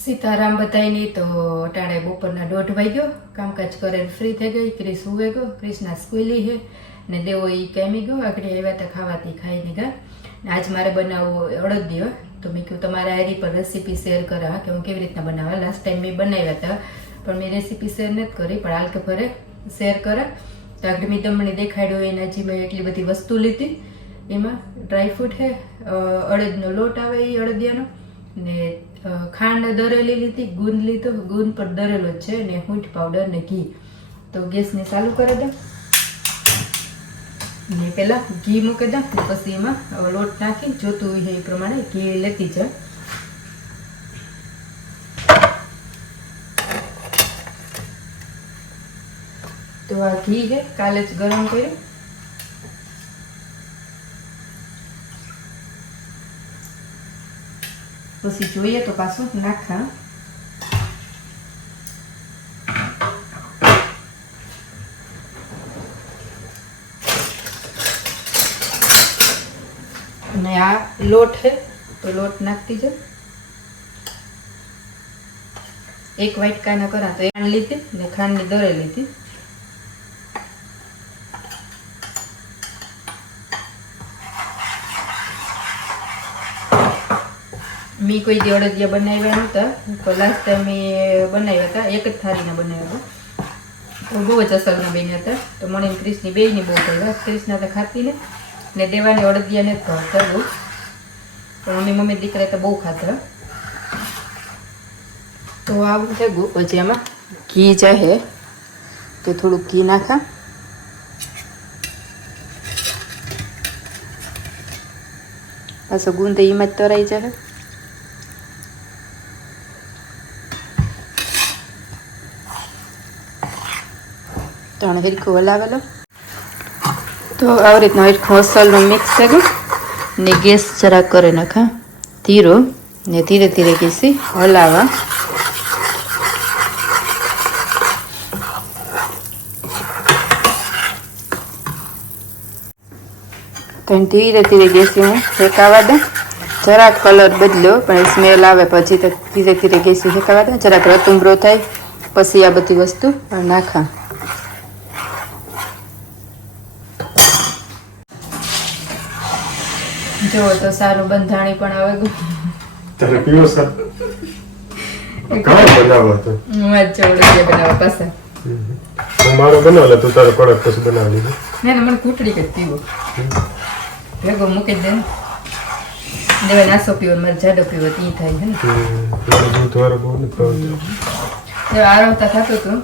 સીતારામ બધાયની તો અટાણે બપોરના 1:30 વાગ્યો કામકાજ કરે ફ્રી થઈ ગઈ. ક્રિસ હુવે ગયો, ક્રિસના સ્કૂલી છે ને દેવો એ કામી ગયો. આગળ આવ્યા હતા ખાવાથી ખાઈને ગયા. આજ મારે બનાવવો અડદિયો, તો મેં કહ્યું તમારા આઈડી પર રેસીપી શેર કરા કે હું કેવી રીતના બનાવવા. લાસ્ટ ટાઈમ મેં બનાવ્યા હતા પણ મેં રેસીપી શેર નથી કરી, પણ હાલ કે ફરે શેર કરા. તો આગળ મેં તમને દેખાડ્યો એના જે મેં એટલી બધી વસ્તુ લીધી. એમાં ડ્રાયફ્રૂટ છે, અડદનો લોટ આવે એ અડદિયાનો, ને ખાંડ દરેલી લીધી, ગુંદ લીધો, ગુંદ પર દરેલો જ છે, ને હૂંઠ પાવડર ને ઘી. તો ગેસને ચાલુ કરી દઉં ને પહેલા ઘી મૂકી દઉં, પછી એમાં લોટ નાખી જોતું હોય એ પ્રમાણે ઘી લેતી જાય. તો આ ઘી છે કાલે જ ગરમ કર્યું. પછી જોઈએ તો પાછું નાખા. અને આ લોટ છે તો લોટ નાખતી છે. એક વાટકા ના કરા તો ખાંડ લીધી ને ખાંડની દરે લીધી. મેં કોઈ દી અડદિયા બનાવ્યા નહોતા, તો લાસ્ટ ટાઈમ મેં બનાવ્યા હતા, એક જ થાળીના બનાવ્યા હતા, તો બહુ જ અસરના બન્યા હતા. તો મને ક્રિસની બેયની બહુ ભાવ્યા. ક્રિસના તો ખાતી ને દેવાની અડદિયા નથી ભાવતા બહુ, પણ અમે મમ્મી દીકરા તો બહુ ખાતા. તો આવું થઈ ગયું. પછી આમાં ઘી ચાહે તો થોડુંક ઘી નાખા. પાછો ગુંદ એમાં જ તરાઈ જાય. ત્રણ હરખું હલાવેલો. તો આવી રીતના હરખું મસાલાનું મિક્સ કર્યું ને ગેસ જરાક કરી નાખા ધીરો, ને ધીરે ધીરે ઘીસી હલાવા. તો ધીરે ધીરે ગેસી હું શેકાવા દઉં. જરાક કલર બદલ્યો પણ સ્મેલ આવે પછી તો ધીરે ધીરે ગેસી શેકાવા દઉં. જરાક રતુંબરો થાય પછી આ બધી વસ્તુ નાખા. જો તો સારું બંધાણી પણ આવે ગયું. તારે પીવો સર કામ બનાવો તો હું આજ ચોળિયા બનાવવા પાછા. હું મારો બનાવલે તું તારો કડક પછી બનાવી લીધો. ના મને કૂટડી કે પીવો ભેગો મૂકી દે ને દેવા. નાસો પીવો મારે જાડો પીવો તી થાય છે ને. દૂધ વાળો બહુ નથી ભાવતો. આરામતા થતું હતું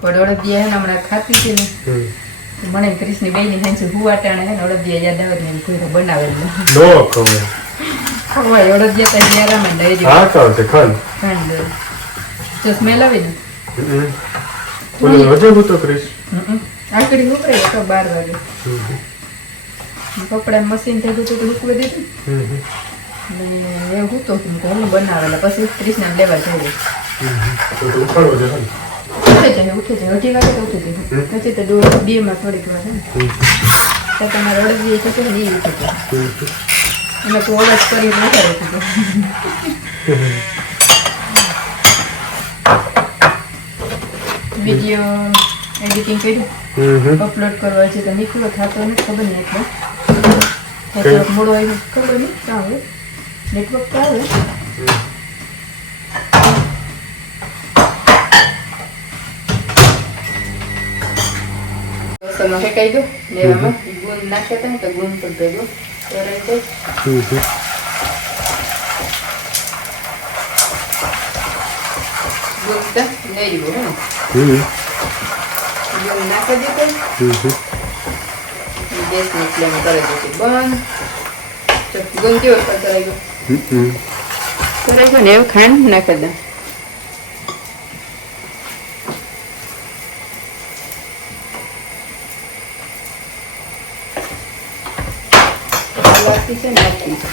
પણ અડદિયા હે ને હમણાં ખાતી હતી ને મને ક્રિસની બેની હાંસી હુવાટાણે હે ને અડદિયા યાદ આવે ને કોઈ બનાવેલું નો ખવાય. ખવાય અડદિયા તો યારામ જ લઈ હા ખાવ છે ખાંડ ખાંડ જો સ્મેલ આવે ને ઓલો હજુ હતો ક્રિસ આકડી ઉકળે તો 12 વાગે કપડા મશીન થઈ ગયું તો ઉકળી દીધું ને એવું તો હું બનાવેલા. પછી ક્રિસના લેવા જઈએ તો ઉખાડો છે ને ઉઠે જાય 2 વાગે તો ઉઠી જાય. પછી તો 2 માં થોડીક વાર ને તો તમારે અડદી થતું ને એ ઉઠી જાય. એમાં તું અવાજ કરી વધારે ઉઠી જાય. વિડીયો એડિટિંગ કર્યું અપલોડ કરવા છે તો નીકળો થતો નથી ખબર નહીં. એટલે મોડો આવી ખબર નહીં ક્યાં આવે નેટવર્ક તો આવે. ફેંકાઈ ગયો ને એમાં ગુંદ નાખ્યા હતા ને તો ગુંદ પણ ભેગો તરાઈ જાય. ગુંદ તો નહીં ગયો હે ગુંદ નાખી દીધો. ગેસની ફ્લેમ કરી દીધી બંધ. ગુંદ કેવો તરાઈ ગયો ને એવું ખાંડ નાખી દે. લાગતી છે નાખતી છે.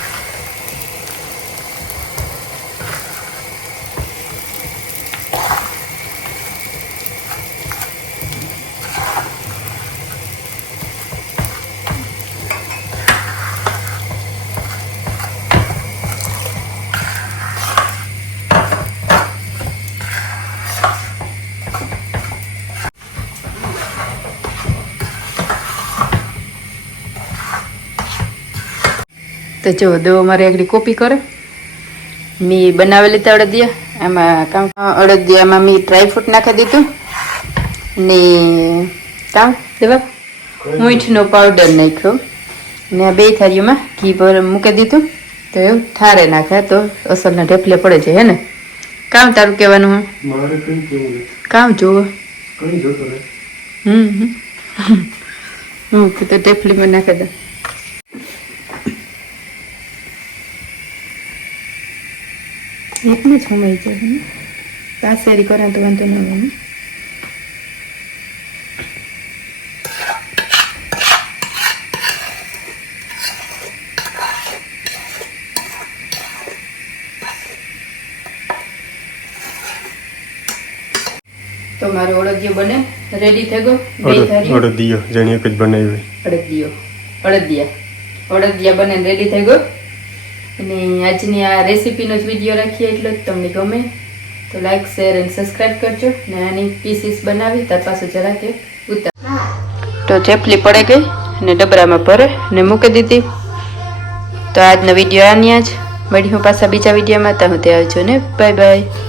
તો જો દો મારે આગળ કોપી કરે મેં બનાવેલી તો અડદિયા આમાં કામ અડદિયામાં મેં ડ્રાયફ્રૂટ નાખી દીધું ને કામ દેવા મીઠનો પાવડર નાખ્યો ને આ 2 થાળીઓમાં ઘી પર મૂકી દીધું તો એવું ઠારે નાખ્યા તો અસલના ઢેફલે પડે છે હે ને કામ તારું કહેવાનું મારે કઈ કેવું છે કામ જોવો કઈ જોતો રે હું તો ઢેફલીમાં નાખી દઉં એકમાં જ હમાઈ જાય ને પાસેરી કરા તો વાંધો ના આવે ને તો મારો અડદિયો બને રેડી થઈ ગયો 2 થાળી અડદિયો જેની એક જ બનાવી અડદિયા બને રેડી થઈ ગયો અને આજની આ રેસીપીનો જ વિડીયો રાખીએ એટલે જ તમને ગમે તો લાઈક શેર અને સબસ્ક્રાઇબ કરજો ને આની પીસીસ બનાવી ત્યાર પાછું જરા કે ઉતાર તો ચેપલી પડી ગઈ અને ડબરામાં ભરે ને મૂકી દીધી તો આજનો વિડીયો આની જ મળી હું પાછા બીજા વિડીયોમાં ત્યાં આવજો ને બાય બાય